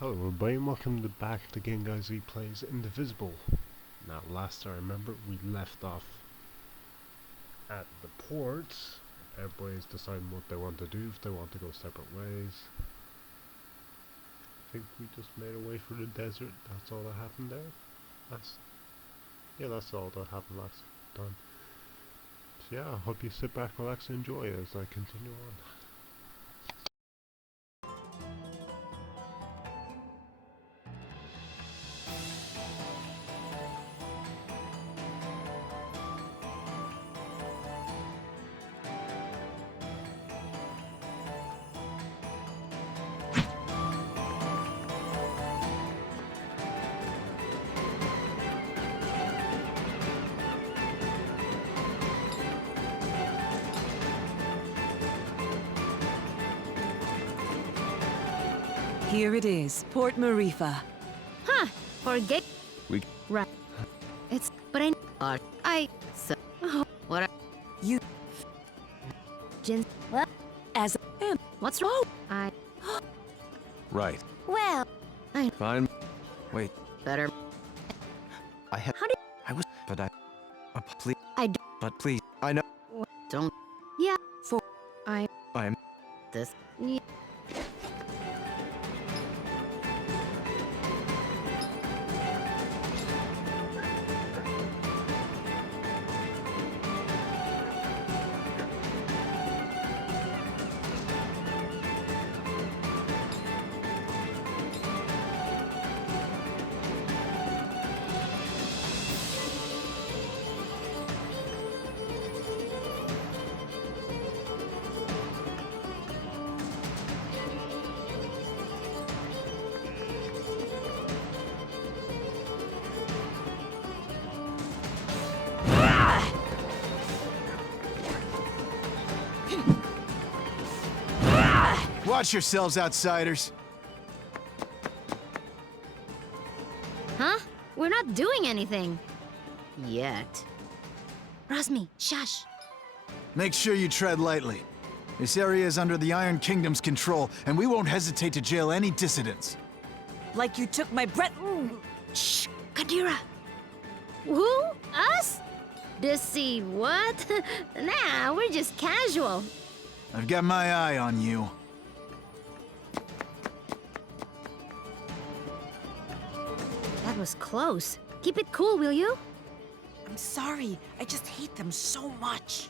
Hello everybody and welcome back to Game Guys He Plays Indivisible. Now last I remember we left off at the port. Everybody's deciding what they want to do, if they want to go separate ways. I think we just made a way through the desert, that's all that happened there. That's all that happened last time. So yeah, I hope you sit back, relax and enjoy as I continue on. Here it is, Port Marifa. Huh, forget. We- Right. It's, but so, oh, what are You, Jin, well, as and what's wrong? Right. Well, Fine. Wait. better, I had. How did- I was. But I. Please. I d- But please. I know. don't, yeah, For- I am. this, yeah. Watch yourselves, outsiders. Huh? We're not doing anything. Yet. Rasmi, shush. Make sure you tread lightly. This area is under the Iron Kingdom's control, and we won't hesitate to jail any dissidents. like you took my breath. Shh, Kadira. Who? Us? Deceive what? Nah, we're just casual. I've got my eye on you. That was close. Keep it cool, will you? I'm sorry, I just hate them so much.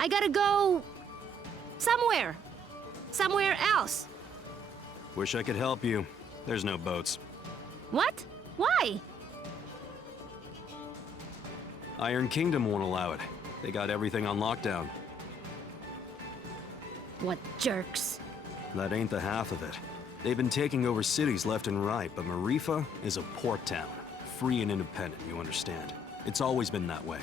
I gotta go... somewhere. Somewhere else. Wish I could help you. There's no boats. What? Why? Iron Kingdom won't allow it. They got everything on lockdown. What jerks. That ain't the half of it. They've been taking over cities left and right, but Marifa is a port town. Free and independent, you understand. It's always been that way.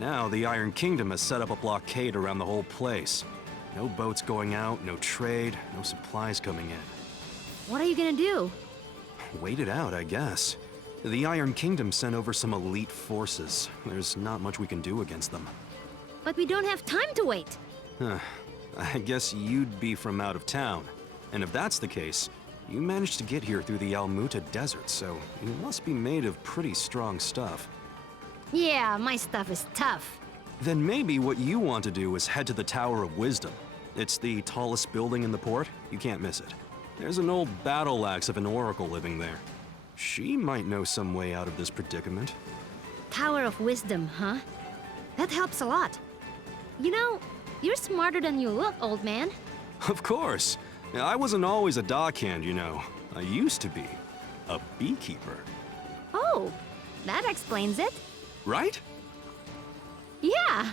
Now, the Iron Kingdom has set up a blockade around the whole place. No boats going out, no trade, no supplies coming in. What are you gonna do? Wait it out, I guess. The Iron Kingdom sent over some elite forces. There's not much we can do against them. But we don't have time to wait. I guess you'd be from out of town. And if that's the case, you managed to get here through the Almuta Desert, so you must be made of pretty strong stuff. Yeah, my stuff is tough. Then maybe what you want to do is head to the Tower of Wisdom. It's the tallest building in the port. You can't miss it. There's an old battle axe of an oracle living there. She might know some way out of this predicament. Tower of Wisdom, huh? That helps a lot. You know, you're smarter than you look, old man. Of course. I wasn't always a dockhand, you know. I used to be a beekeeper. Oh, that explains it. Right? Yeah.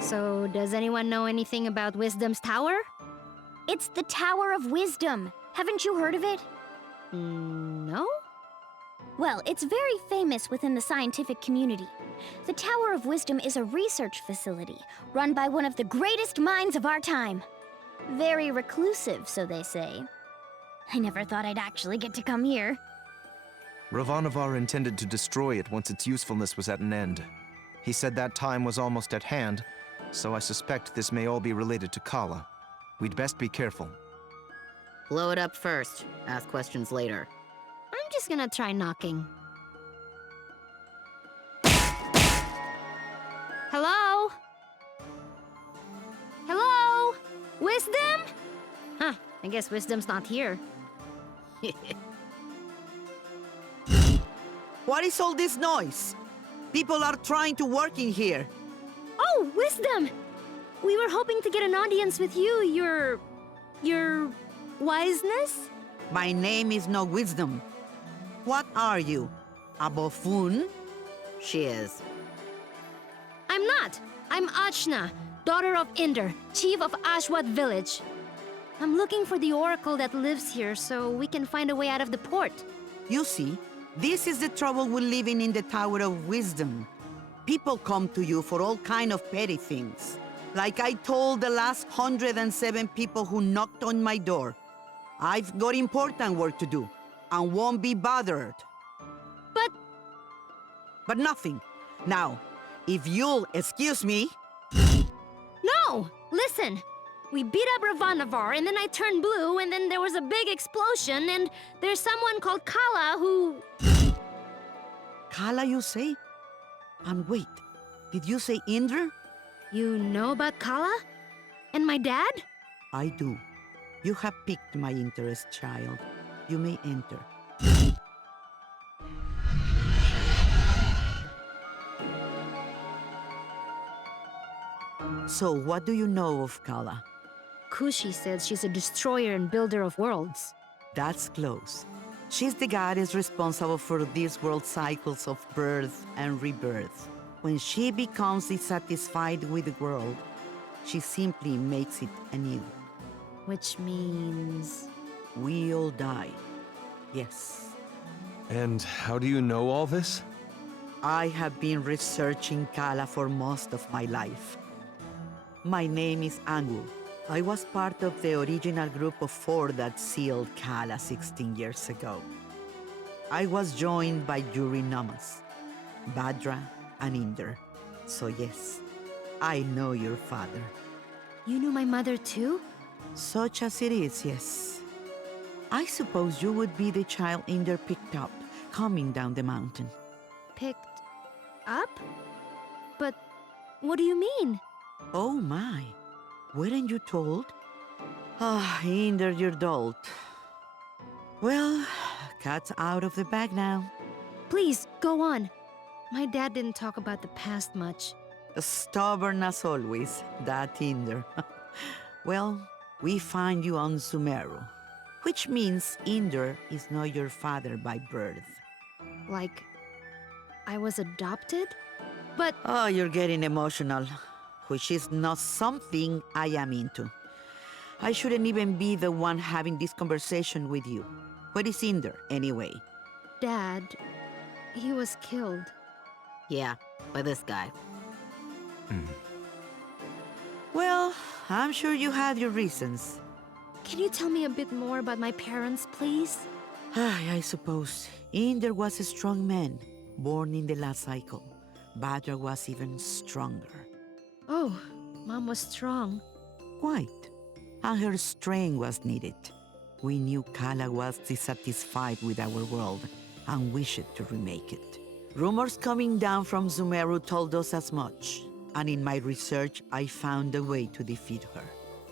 So, does anyone know anything about Wisdom's Tower? It's the Tower of Wisdom. Haven't you heard of it? No? Well, it's very famous within the scientific community. The Tower of Wisdom is a research facility run by one of the greatest minds of our time. Very reclusive, so they say. I never thought I'd actually get to come here. Ravanavar intended to destroy it once its usefulness was at an end. He said that time was almost at hand, so I suspect this may all be related to Kala. We'd best be careful. Blow it up first. Ask questions later. I'm just gonna try knocking. Hello? Hello? Wisdom? Huh, I guess Wisdom's not here. What is all this noise? People are trying to work in here. Oh, Wisdom! We were hoping to get an audience with you, your wiseness? My name is no Wisdom. What are you? A buffoon? She is. I'm not. I'm Achna, daughter of Inder, chief of Ashwat village. I'm looking for the oracle that lives here so we can find a way out of the port. You see, this is the trouble with living in the Tower of Wisdom. People come to you for all kind of petty things. Like I told the last 107 people who knocked on my door. I've got important work to do, and won't be bothered. But nothing. Now, if you'll excuse me... No! Listen! We beat up Ravanavar, and then I turned blue, and then there was a big explosion, and there's someone called Kala who... Kala, you say? And wait, did you say Indra? You know about Kala? And my dad? I do. You have piqued my interest, child. You may enter. So, what do you know of Kala? Kushi said she's a destroyer and builder of worlds. That's close. She's the goddess responsible for these world cycles of birth and rebirth. When she becomes dissatisfied with the world, she simply makes it anew. Which means... We all die. Yes. And how do you know all this? I have been researching Kala for most of my life. My name is Angu. I was part of the original group of 4 that sealed Kala 16 years ago. I was joined by Yuri Namas, Badra, and Inder. So yes, I know your father. You knew my mother too? Such as it is, yes. I suppose you would be the child Inder picked up, coming down the mountain. Picked up? But what do you mean? Oh my, weren't you told? Ah, Inder, you're dolt. Well, cat's out of the bag now. Please, go on. My dad didn't talk about the past much. Stubborn as always, that Inder. Well, we find you on Sumeru, which means Inder is not your father by birth. Like, I was adopted? But Oh, you're getting emotional, which is not something I am into. I shouldn't even be the one having this conversation with you. Where is Inder, anyway? Dad, he was killed. Yeah, by this guy. Well, I'm sure you had your reasons. Can you tell me a bit more about my parents, please? I suppose. Inder was a strong man, born in the last cycle. Badra was even stronger. Oh, Mom was strong. Quite. And her strength was needed. We knew Kala was dissatisfied with our world and wished to remake it. Rumors coming down from Sumeru told us as much, and in my research I found a way to defeat her.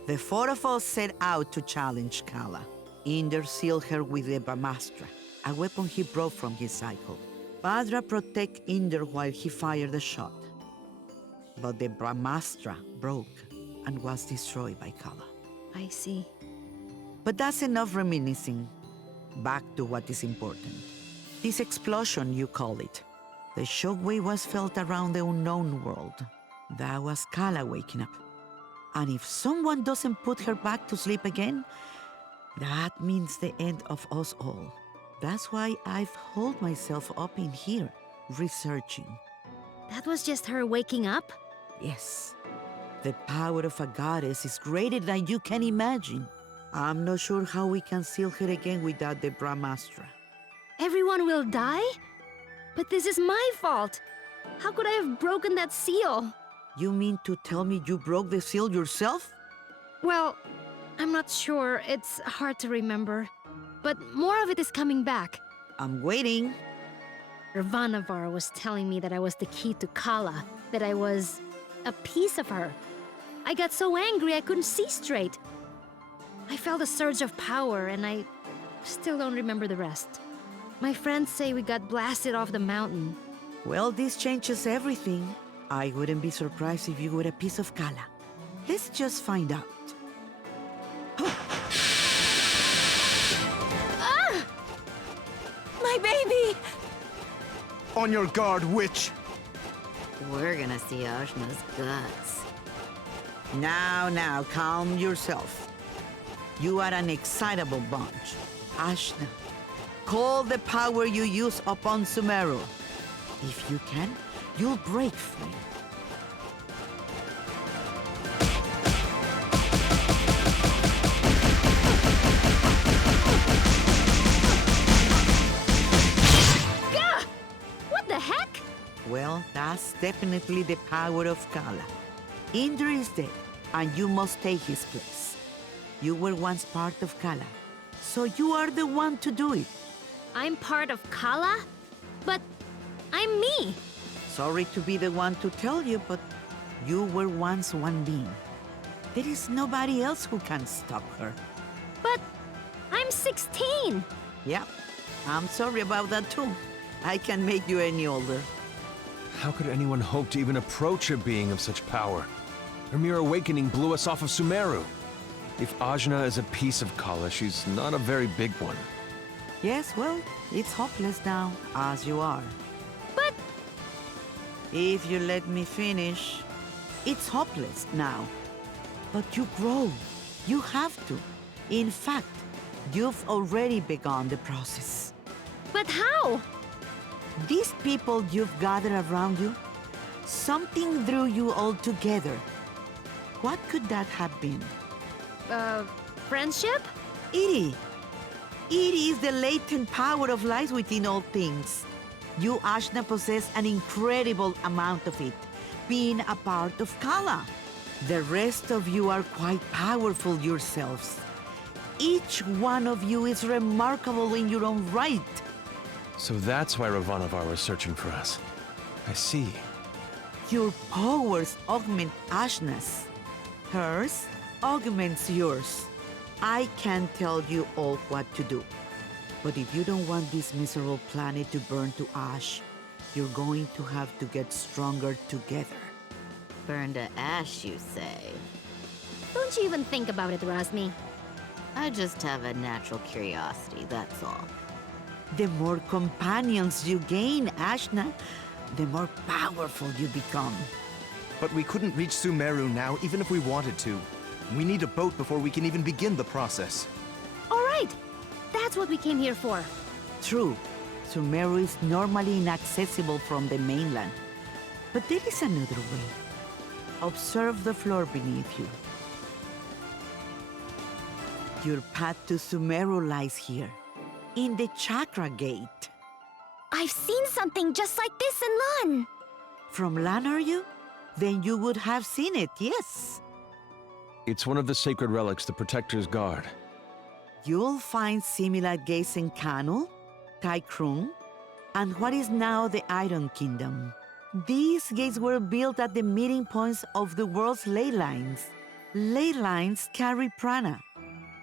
The 4 of us set out to challenge Kala. Inder sealed her with the Brahmastra, a weapon he brought from his cycle. Badra protected Inder while he fired the shot. But the Brahmastra broke and was destroyed by Kala. I see. But that's enough reminiscing. Back to what is important. This explosion, you call it. The shockwave was felt around the unknown world. That was Kala waking up. And if someone doesn't put her back to sleep again, that means the end of us all. That's why I've holed myself up in here, researching. That was just her waking up? Yes. The power of a goddess is greater than you can imagine. I'm not sure how we can seal her again without the Brahmastra. Everyone will die? But this is my fault. How could I have broken that seal? You mean to tell me you broke the seal yourself? Well, I'm not sure. It's hard to remember. But more of it is coming back. I'm waiting. Ravanavar was telling me that I was the key to Kala, that I was a piece of her. I got so angry I couldn't see straight. I felt a surge of power, and I still don't remember the rest. My friends say we got blasted off the mountain. Well, this changes everything. I wouldn't be surprised if you were a piece of Kala. Let's just find out. My baby! On your guard, witch! We're gonna see Ashna's guts. Now, calm yourself. You are an excitable bunch. Ashna, call the power you use upon Sumeru. If you can, you'll break free. Gah! What the heck? Well, that's definitely the power of Kala. Indra is dead, and you must take his place. You were once part of Kala, so you are the one to do it. I'm part of Kala? But I'm me. Sorry to be the one to tell you, but you were once one being. There is nobody else who can stop her. But I'm 16. Yeah, I'm sorry about that too. I can make you any older. How could anyone hope to even approach a being of such power? Her mere awakening blew us off of Sumeru. If Ajna is a piece of Kala, she's not a very big one. Yes, well, it's hopeless now, as you are. But If you let me finish, it's hopeless now. But you grow. You have to. In fact, you've already begun the process. how? These people you've gathered around you, something drew you all together. What could that have been? Friendship? Iri. Iri is the latent power of life within all things. You, Ashna, possess an incredible amount of it, being a part of Kala. The rest of you are quite powerful yourselves. Each one of you is remarkable in your own right. So that's why Ravanavar was searching for us. I see. Your powers augment Ashna's. Hers augments yours. I can tell you all what to do. But if you don't want this miserable planet to burn to ash, you're going to have to get stronger together. Burn to ash, you say? Don't you even think about it, Rasmi. I just have a natural curiosity, that's all. The more companions you gain, Ashna, the more powerful you become. But we couldn't reach Sumeru now, even if we wanted to. We need a boat before we can even begin the process. All right. That's what we came here for. True, Sumeru is normally inaccessible from the mainland. But there is another way. Observe the floor beneath you. Your path to Sumeru lies here, in the Chakra Gate. I've seen something just like this in Lan. From Lan, are you? Then you would have seen it, yes. It's one of the sacred relics the Protectors guard. You'll find similar gates in Kanu, Taikrung, and what is now the Iron Kingdom. These gates were built at the meeting points of the world's ley lines. Ley lines carry prana,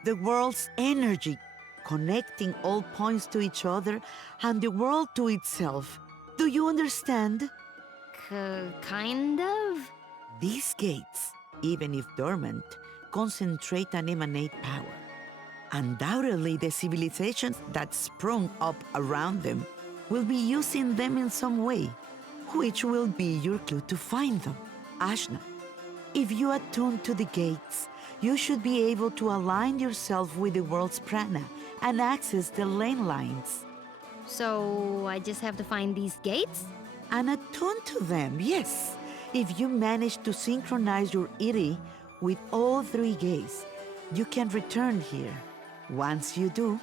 the world's energy, connecting all points to each other and the world to itself. Do you understand? Kind of? These gates, even if dormant, concentrate and emanate power. Undoubtedly, the civilizations that sprung up around them will be using them in some way, which will be your clue to find them. Ashna, if you attune to the gates, you should be able to align yourself with the world's prana and access the lane lines. So I just have to find these gates? And attune to them, yes. If you manage to synchronize your Iri with all three gates, you can return here. Once you do,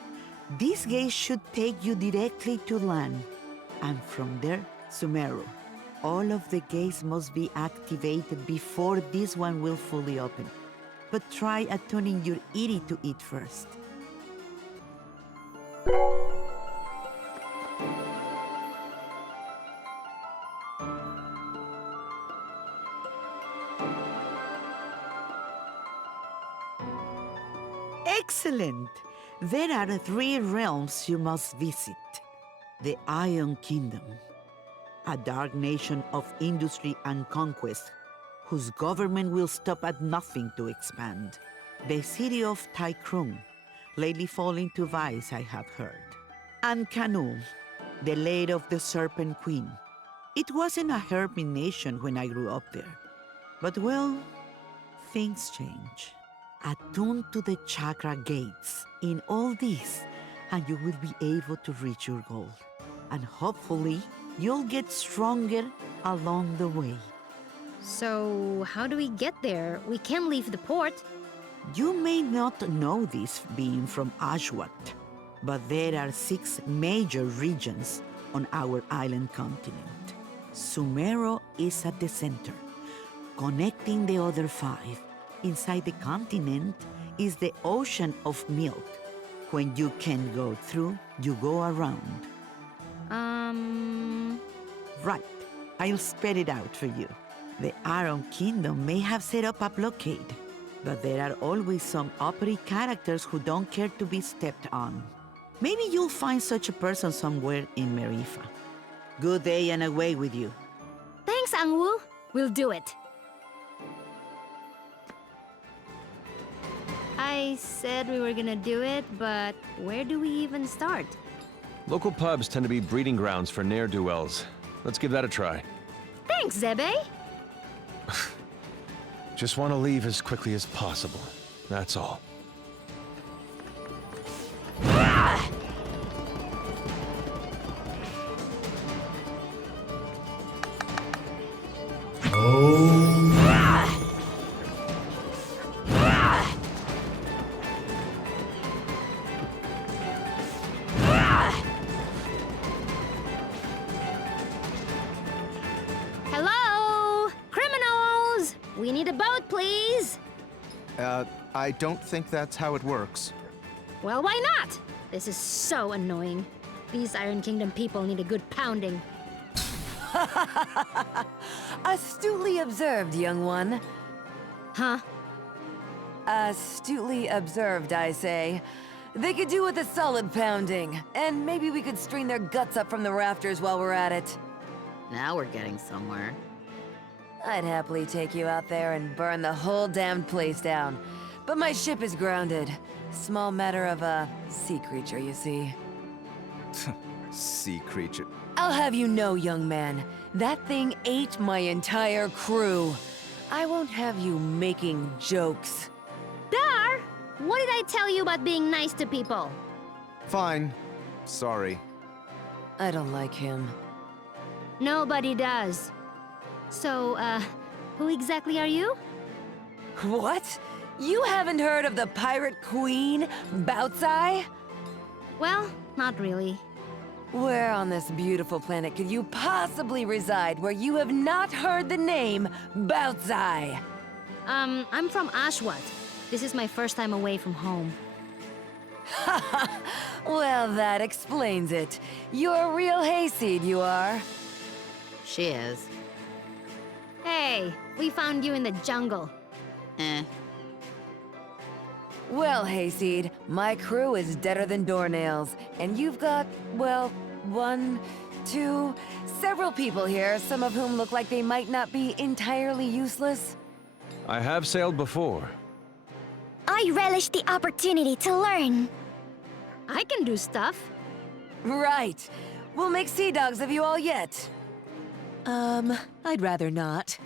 these gates should take you directly to Lan, and from there, Sumeru. All of the gates must be activated before this one will fully open. But try attuning your Iri to it first. Excellent! There are 3 realms you must visit. The Iron Kingdom, a dark nation of industry and conquest, whose government will stop at nothing to expand. The city of Taikrung, lately falling to vice, I have heard. And Kanu, the land of the Serpent Queen. It wasn't a hermit nation when I grew up there. But well, things change. Attune to the chakra gates in all this, and you will be able to reach your goal. And hopefully, you'll get stronger along the way. So how do we get there? We can't leave the port. You may not know this being from Ashwat, but there are 6 major regions on our island continent. Sumeru is at the center, connecting the other 5. Inside the continent is the ocean of milk. When you can go through, you go around. Right, I'll spell it out for you. The Iron Kingdom may have set up a blockade, but there are always some uppity characters who don't care to be stepped on. Maybe you'll find such a person somewhere in Marifa. Good day and away with you. Thanks, Angwu. We'll do it. I said we were gonna do it, but where do we even start? Local pubs tend to be breeding grounds for ne'er-do-wells. Let's give that a try. Thanks, Zebe. Just want to leave as quickly as possible. That's all. Hello? Criminals! We need a boat, please! I don't think that's how it works. Well, why not? This is so annoying. These Iron Kingdom people need a good pounding. Astutely observed, young one. Huh? Astutely observed, I say. They could do with a solid pounding, and maybe we could string their guts up from the rafters while we're at it. Now we're getting somewhere. I'd happily take you out there and burn the whole damned place down. But my ship is grounded. Small matter of a sea creature, you see. Sea creature. I'll have you know, young man, that thing ate my entire crew. I won't have you making jokes. Dar! What did I tell you about being nice to people? Fine. Sorry. I don't like him. Nobody does. So, who exactly are you? What? You haven't heard of the Pirate Queen, Bautzai? Well, not really. Where on this beautiful planet could you possibly reside where you have not heard the name Bautzai? I'm from Ashwat. This is my first time away from home. Well, that explains it. You're a real hayseed, you are. She is. Hey, we found you in the jungle. Well, hayseed, my crew is deader than doornails, and you've got, well, one, two, several people here, some of whom look like they might not be entirely useless. I have sailed before. I relish the opportunity to learn. I can do stuff. Right. We'll make sea dogs of you all yet. I'd rather not.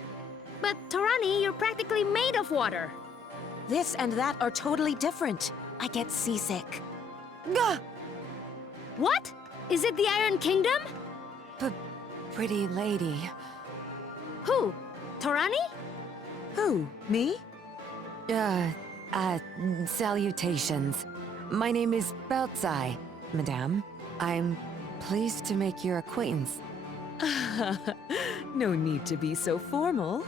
But Torani, you're practically made of water. This and that are totally different. I get seasick. Gah! What? Is it the Iron Kingdom? Pretty lady. Who? Torani? Who? Me? Salutations. My name is Bautzai, madame. I'm pleased to make your acquaintance. No need to be so formal.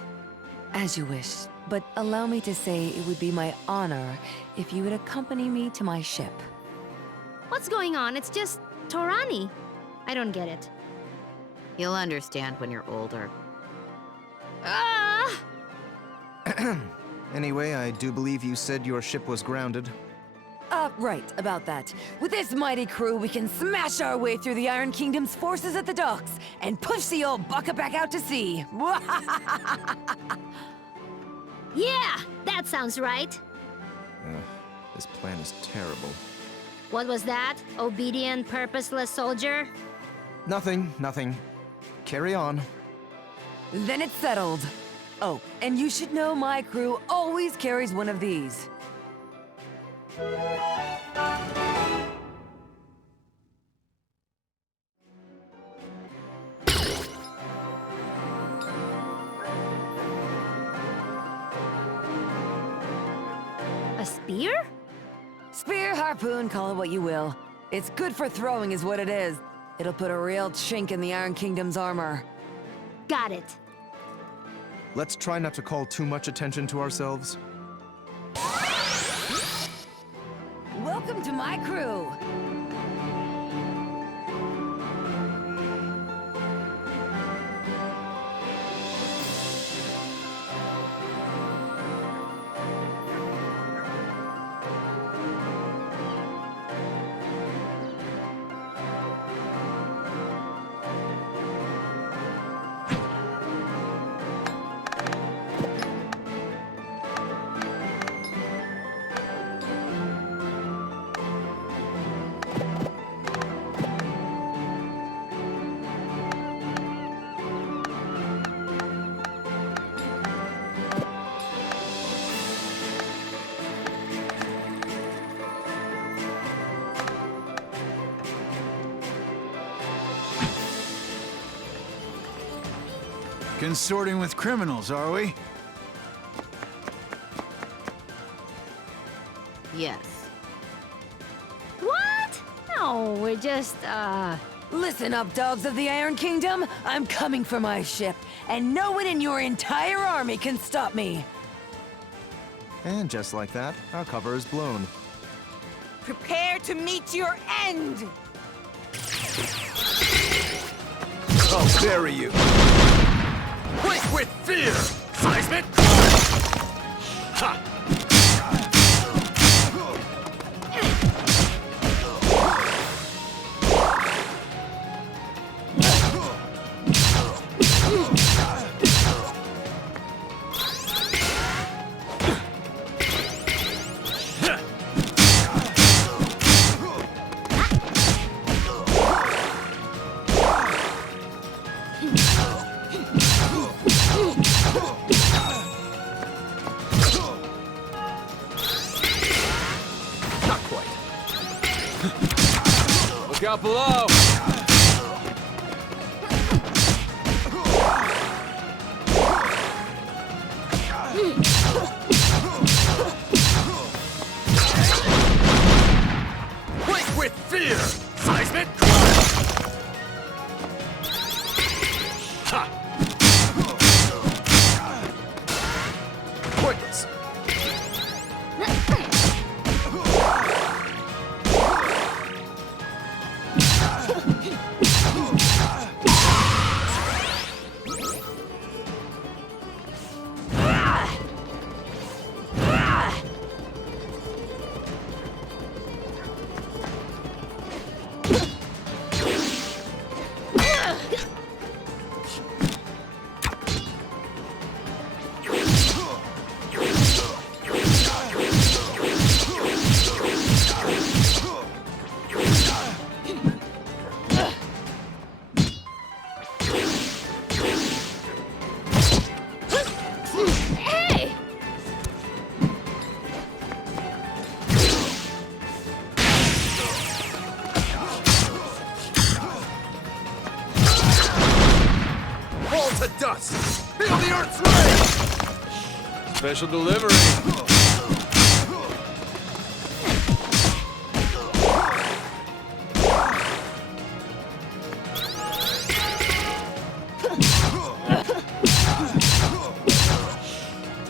As you wish, but allow me to say it would be my honor if you would accompany me to my ship. What's going on? It's just Torani. I don't get it. You'll understand when you're older. Ah! Anyway, I do believe you said your ship was grounded. Right, about that. With this mighty crew, we can smash our way through the Iron Kingdom's forces at the docks and push the old bucket back out to sea. Yeah, that sounds right. This plan is terrible. What was that? Obedient, purposeless soldier? Nothing. Carry on. Then it's settled. Oh, and you should know my crew always carries one of these. A spear? Spear, harpoon, call it what you will. It's good for throwing is what it is. It'll put a real chink in the Iron Kingdom's armor. Got it. Let's try not to call too much attention to ourselves. Welcome to my crew! Consorting with criminals, are we? Yes. What? No, we're just, Listen up, dogs of the Iron Kingdom. I'm coming for my ship, and no one in your entire army can stop me. And just like that, our cover is blown. Prepare to meet your end! I'll bury you. Quake with fear! Seismic! Ha! Look out below! Quake with fear! Seismic! Ha! Quickness! hey! Fall to dust! Feel the Earth's ray! Special delivery.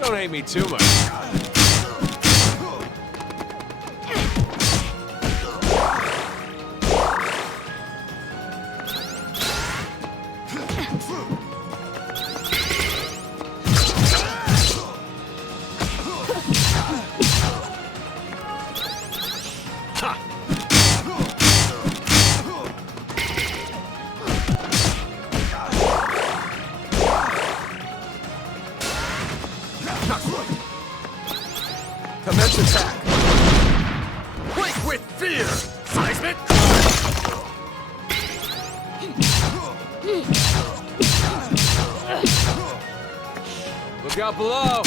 Don't hate me too much. Commence attack! Quake with fear! Seismic! Look out below!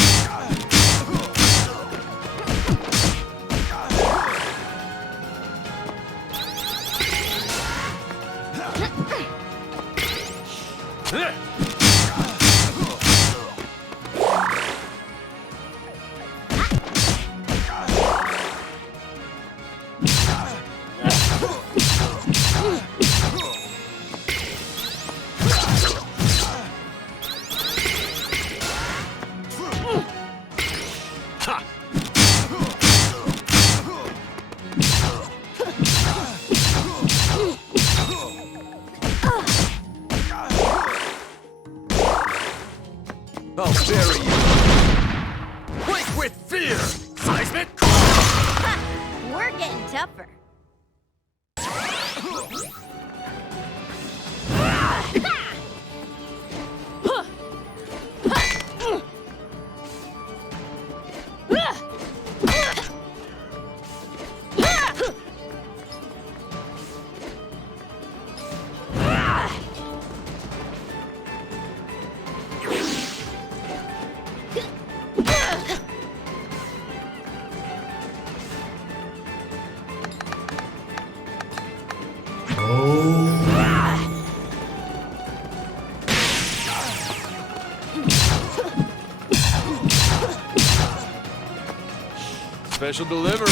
I'll bury you! Quake with fear! Seismic! We're getting tougher. special delivery.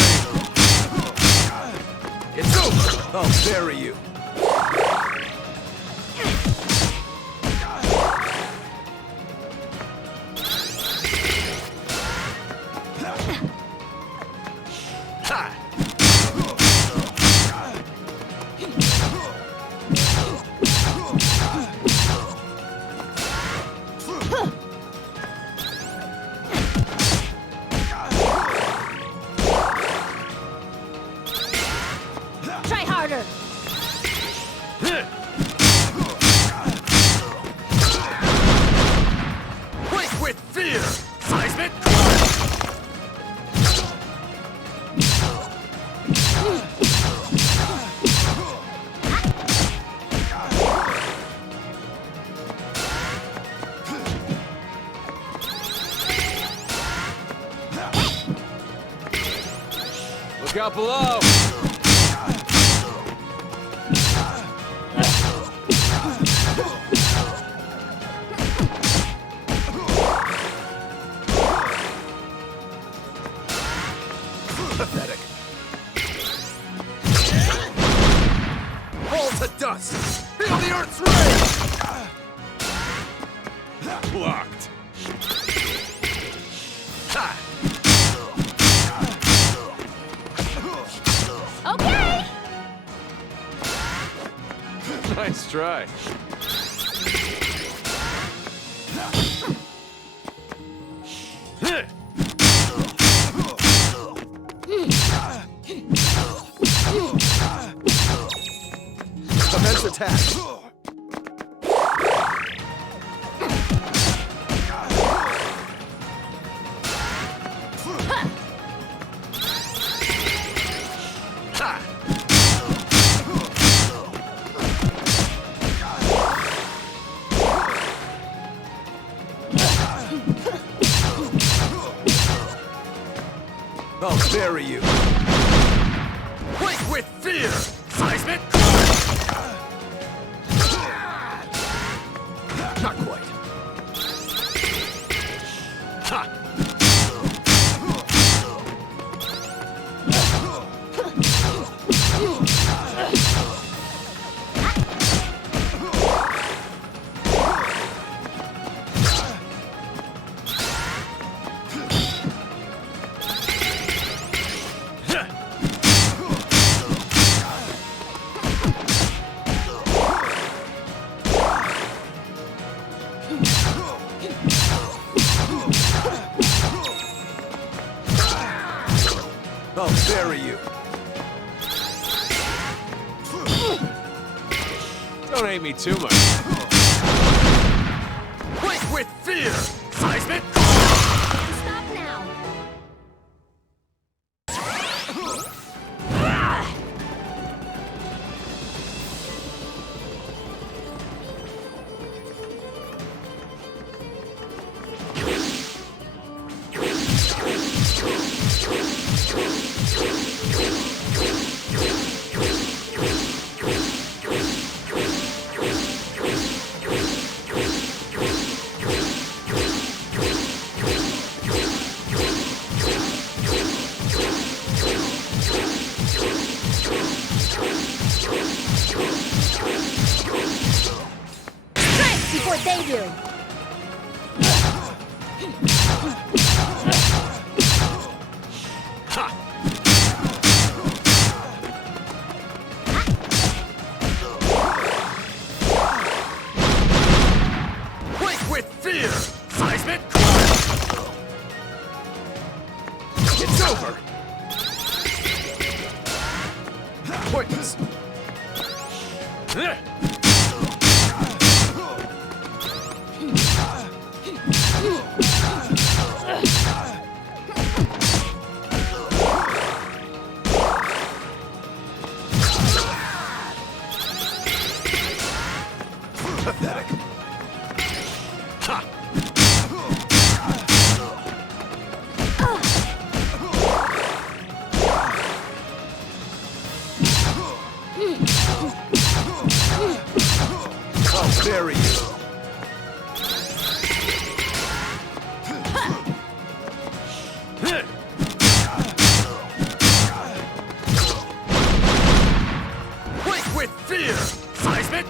It's over! I'll bury you. Try harder. Quake with fear! Seismic! Look out below! Pathetic. Fall to dust! Feel the Earth's rage! Blocked. Ha! Okay. Nice try. Commence attack. I'll bury you. Quake with fear! Seismic! Not quite. Ha! I'll bury you. Don't hate me too much. Quake with fear! Seismic! Stop now. Strike before they do. Quake with fear! Seismic! It's over. Pointless. Pathetic. Ha! I'll bury you. Seismic!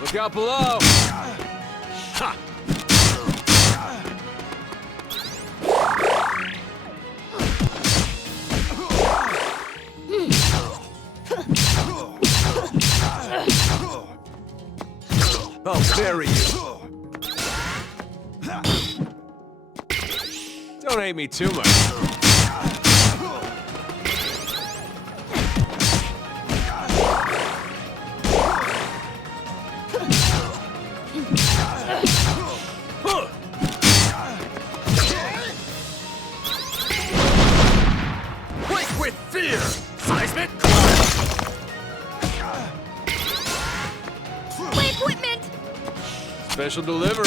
Look out below! Ha! I'll bury you! Don't hate me too much. Quake with fear! Seismic! Equipment! Special delivery.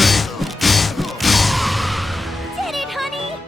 Did it, honey!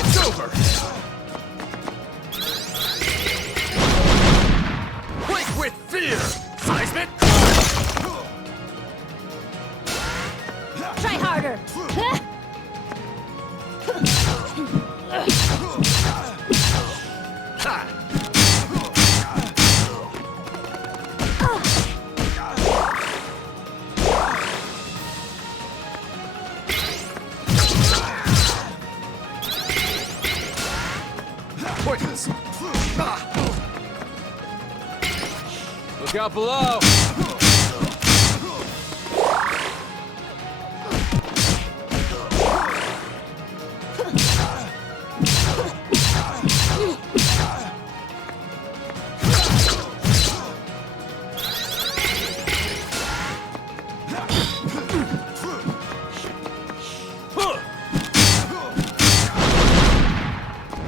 It's over! Quake with fear! Seismic! Try harder! Pointless! Look out below!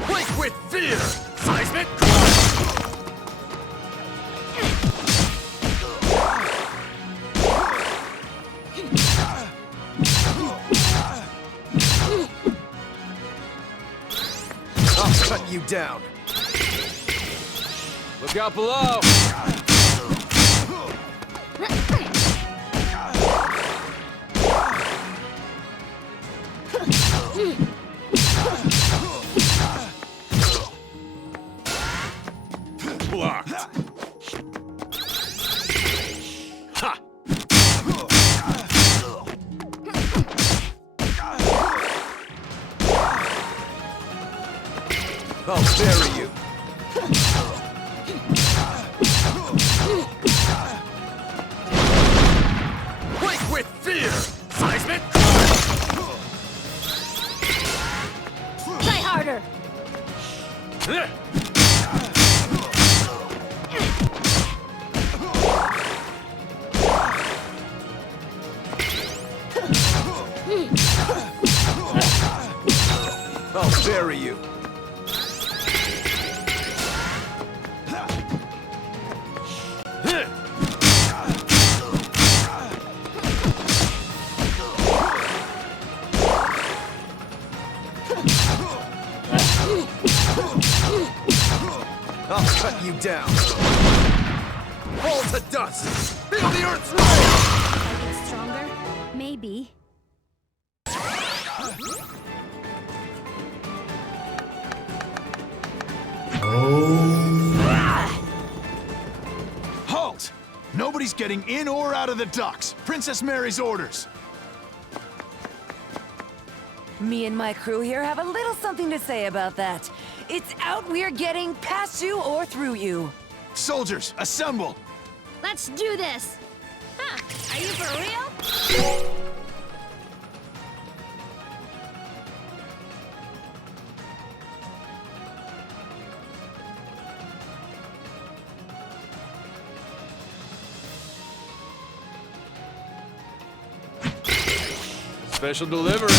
Quake with fear! Seismic! I'll cut you down. Look out below! Blocked! Ha! I'll bury you. Quake with fear! Seismic! Try harder! I'll bury you. I'll cut you down. Fall to dust! Feel the earth's roar! I get stronger? Maybe. Halt! Nobody's getting in or out of the docks. Princess Mary's orders. Me and my crew here have a little something to say about that. It's out we're getting past you or through you. Soldiers, assemble! Let's do this! Huh, are you for real? Special delivery.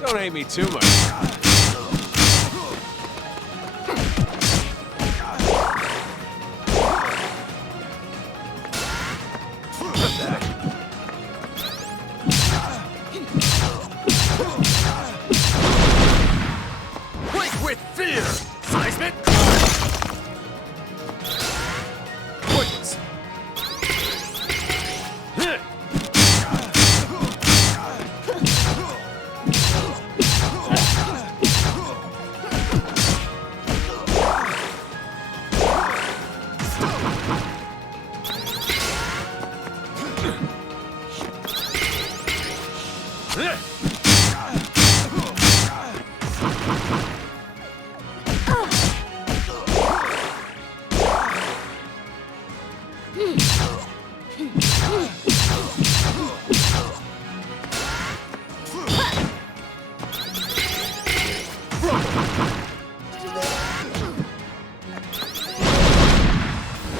Don't hate me too much. Quake with fear! Seismic! Points!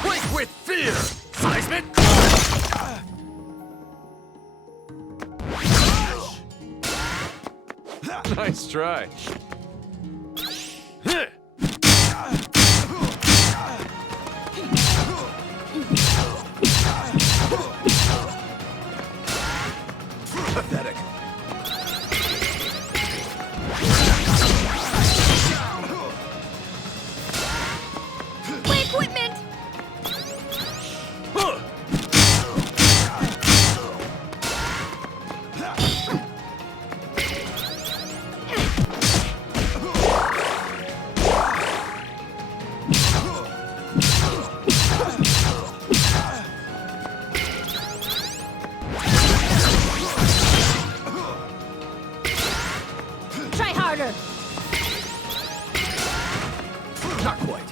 Quake with fear! Seismic! Nice try. Pathetic. My equipment! Try harder! Not quite.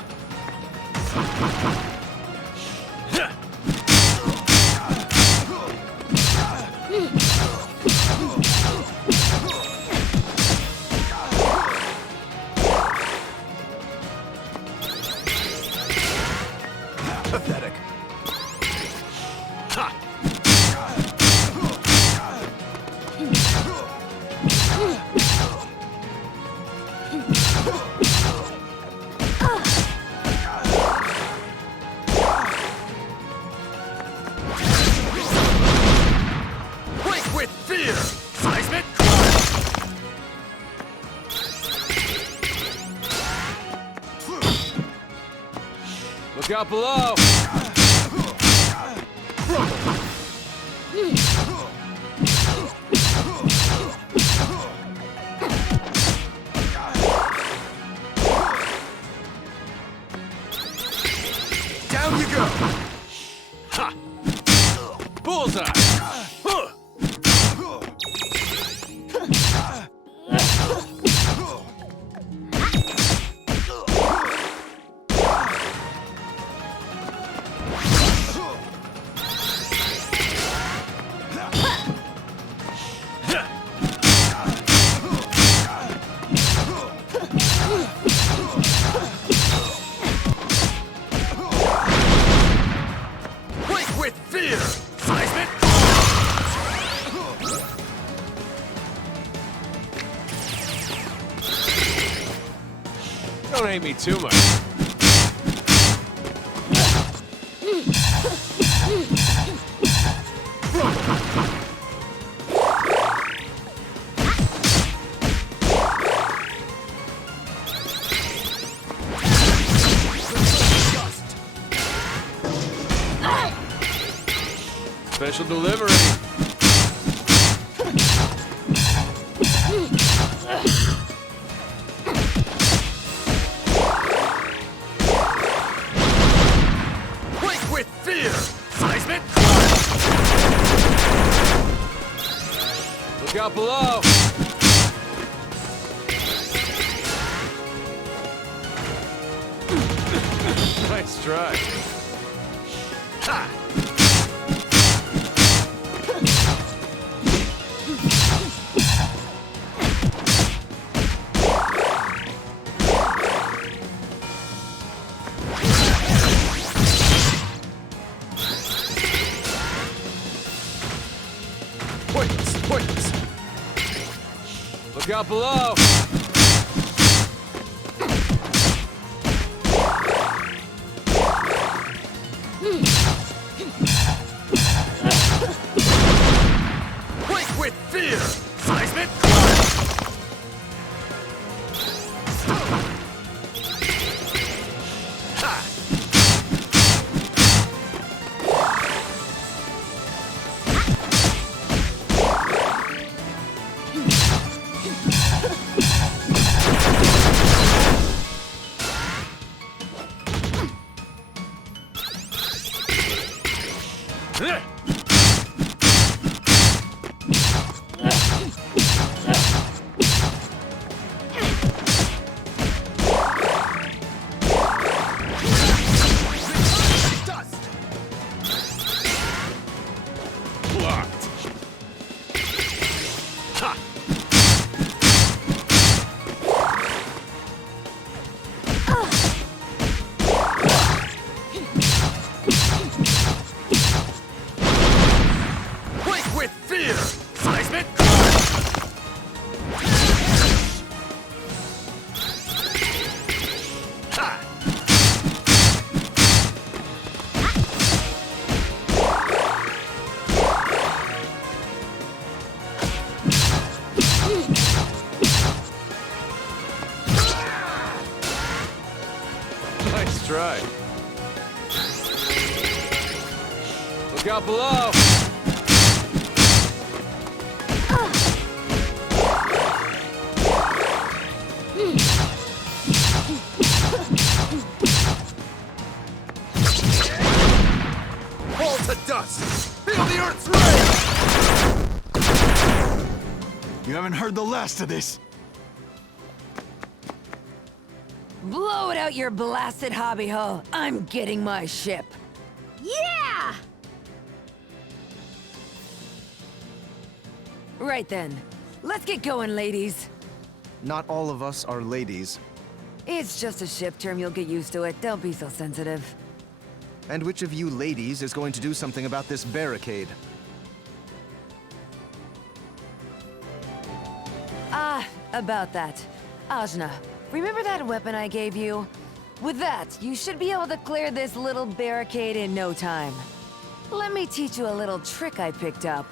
Pathetic. Quake with fear! Seismic! Look out below. Down you go! Ha! Bullseye. Huh. Quake with fear! Seismic! Don't hate me too much. Special delivery. Quake with fear! Seismic Look out below. Nice try. Ha! Points! Look out below. Quake with fear! Seismic blocked. Ha! Quake with fear! Seismic ha! Nice try. Look out below. Fall to dust! Feel the Earth's rage! You haven't heard the last of this! Blow it out your blasted hobby ho. I'm getting my ship. Yeah! Right then. Let's get going, ladies. Not all of us are ladies. It's just a ship term, you'll get used to it. Don't be so sensitive. And which of you ladies is going to do something about this barricade? About that. Ajna, remember that weapon I gave you? With that, you should be able to clear this little barricade in no time. Let me teach you a little trick I picked up.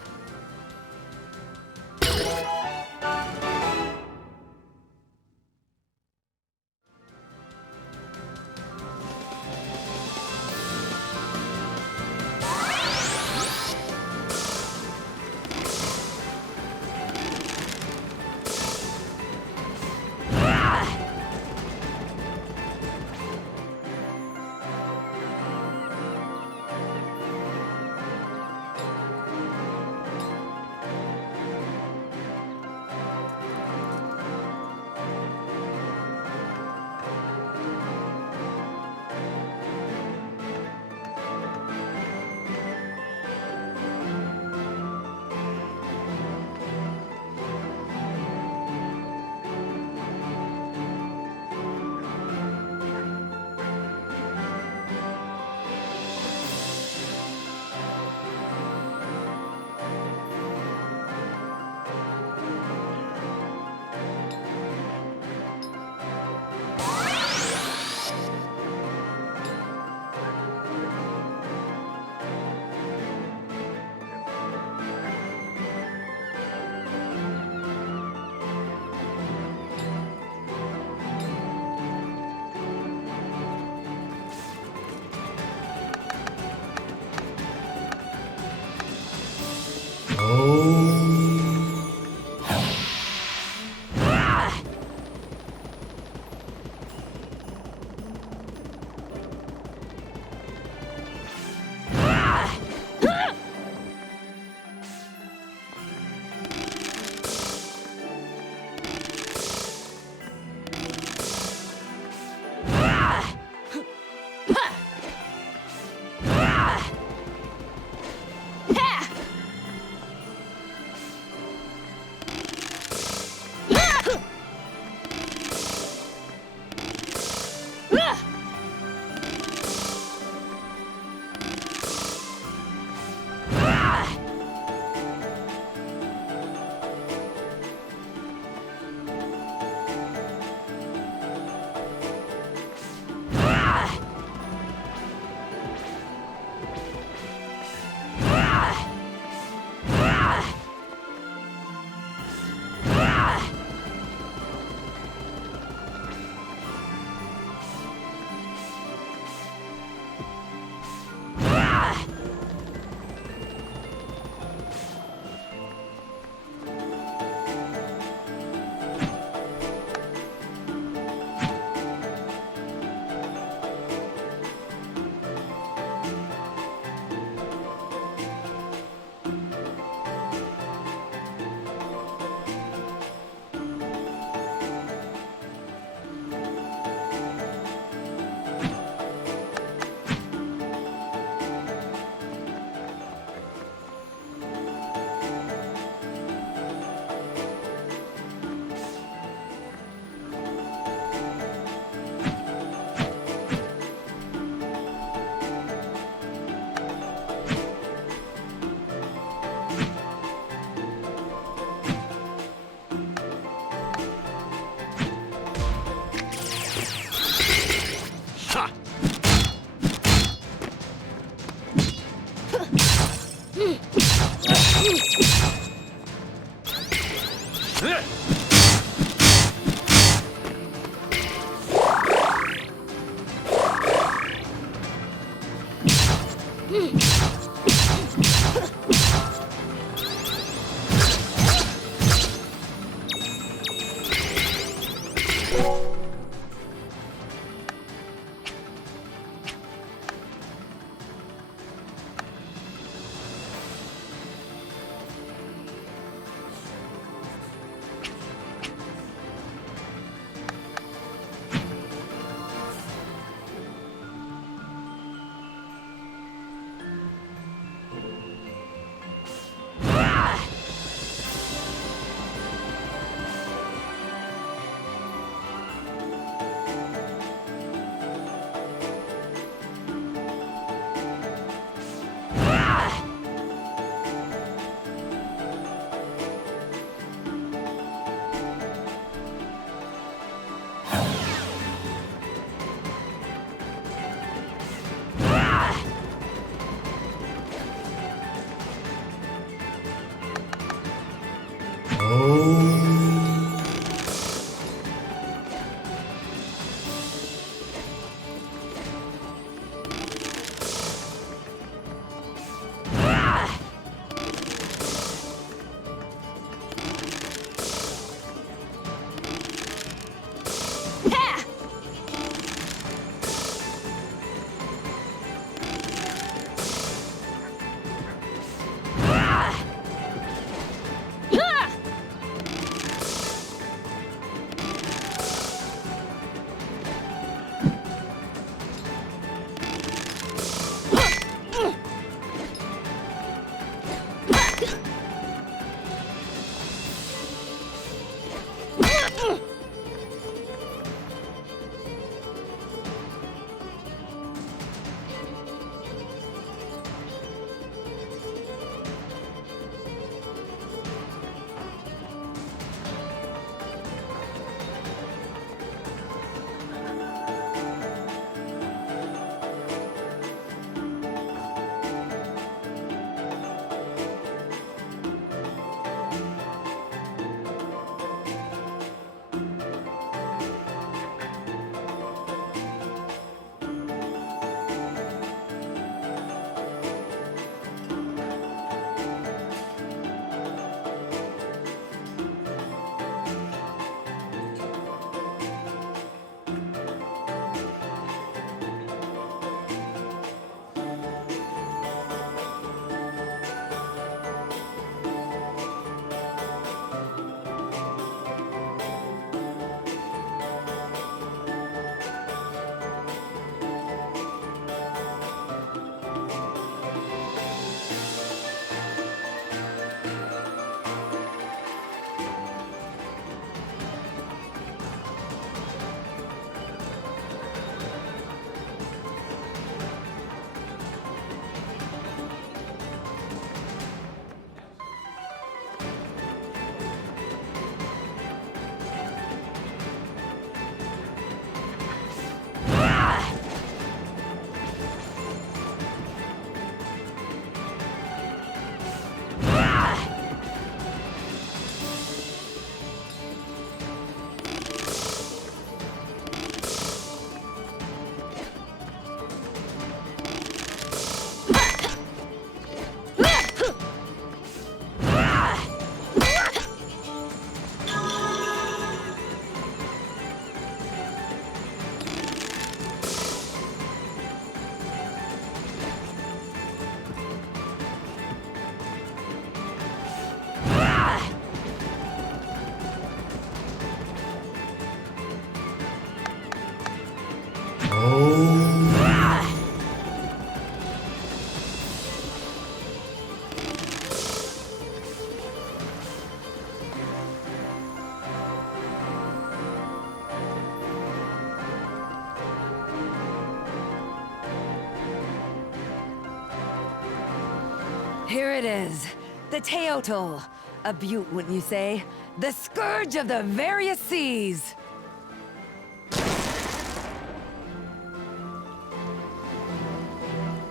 Here it is, the Teotl. A beaut, wouldn't you say? The scourge of the various seas.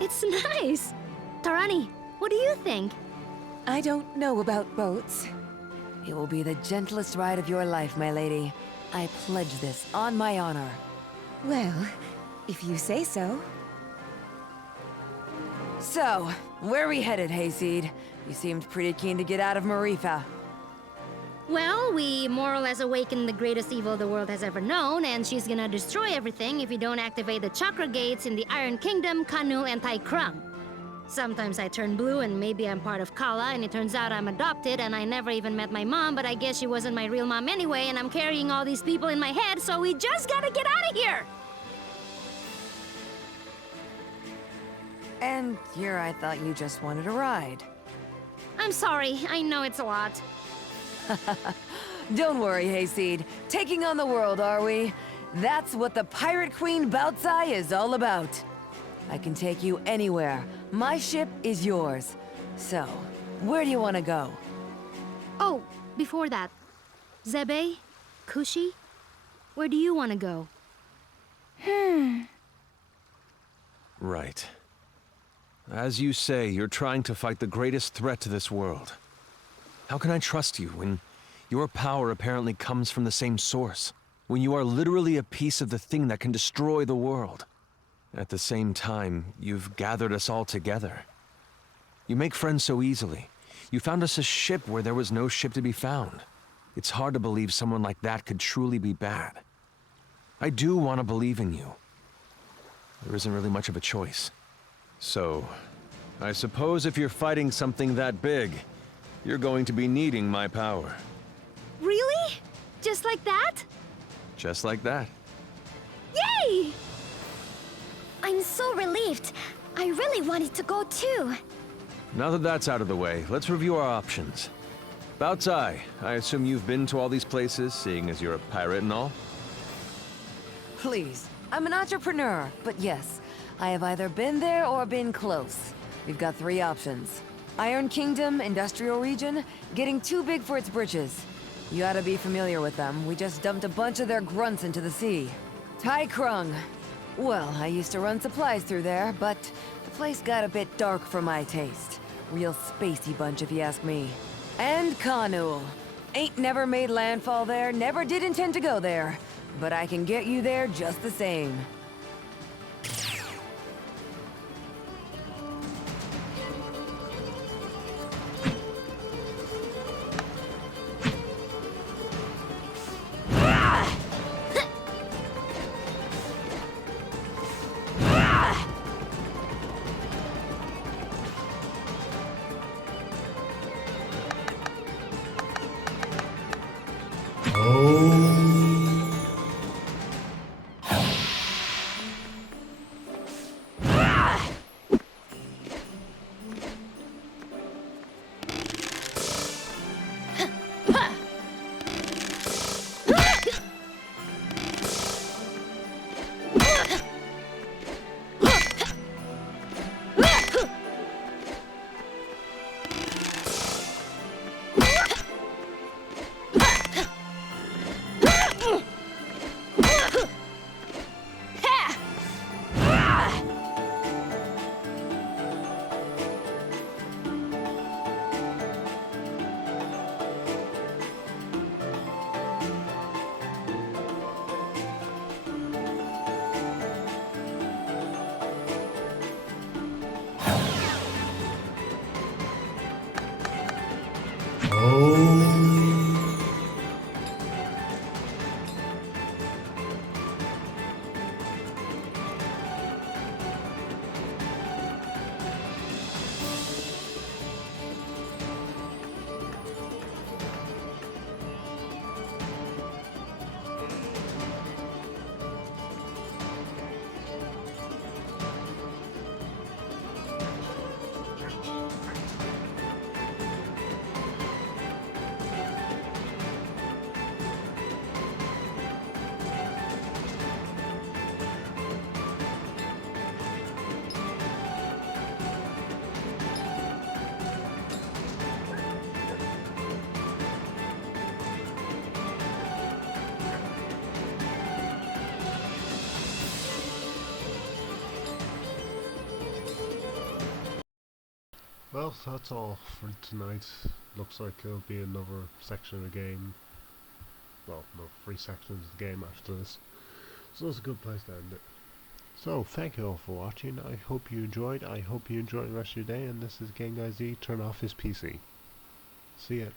It's nice. Tarani, what do you think? I don't know about boats. It will be the gentlest ride of your life, my lady. I pledge this on my honor. Well, if you say so. So, where are we headed, Hayseed? You seemed pretty keen to get out of Marifa. Well, we more or less awakened the greatest evil the world has ever known, and she's gonna destroy everything if we don't activate the chakra gates in the Iron Kingdom, Kanul, and Tai Krung. Sometimes I turn blue and maybe I'm part of Kala, and it turns out I'm adopted and I never even met my mom, but I guess she wasn't my real mom anyway, and I'm carrying all these people in my head, so we just gotta get out of here! And here I thought you just wanted a ride. I'm sorry, I know it's a lot. Don't worry, Hayseed. Taking on the world, are we? That's what the Pirate Queen Baotsai is all about. I can take you anywhere. My ship is yours. So, where do you want to go? Oh, before that, Zebe, Kushi, where do you want to go? Right. As you say, you're trying to fight the greatest threat to this world. How can I trust you when your power apparently comes from the same source? When you are literally a piece of the thing that can destroy the world? At the same time, you've gathered us all together. You make friends so easily. You found us a ship where there was no ship to be found. It's hard to believe someone like that could truly be bad. I do want to believe in you. There isn't really much of a choice. So, I suppose if you're fighting something that big, you're going to be needing my power. Really? Just like that? Just like that. Yay! I'm so relieved. I really wanted to go too. Now that that's out of the way, let's review our options. Baotsai, I assume you've been to all these places, seeing as you're a pirate and all? Please, I'm an entrepreneur, but yes, I have either been there or been close. We've got 3 options. Iron Kingdom, Industrial Region, getting too big for its britches. You ought to be familiar with them. We just dumped a bunch of their grunts into the sea. Tai Krung. Well, I used to run supplies through there, but the place got a bit dark for my taste. Real spacey bunch if you ask me. And Kanul. Ain't never made landfall there, never did intend to go there. But I can get you there just the same. Well, that's all for tonight. Looks like there'll be another section of the game. Well, no, 3 sections of the game after this. So it's a good place to end it. So, thank you all for watching. I hope you enjoyed. I hope you enjoy the rest of your day. And this is Gengai Z. Turn off his PC. See ya.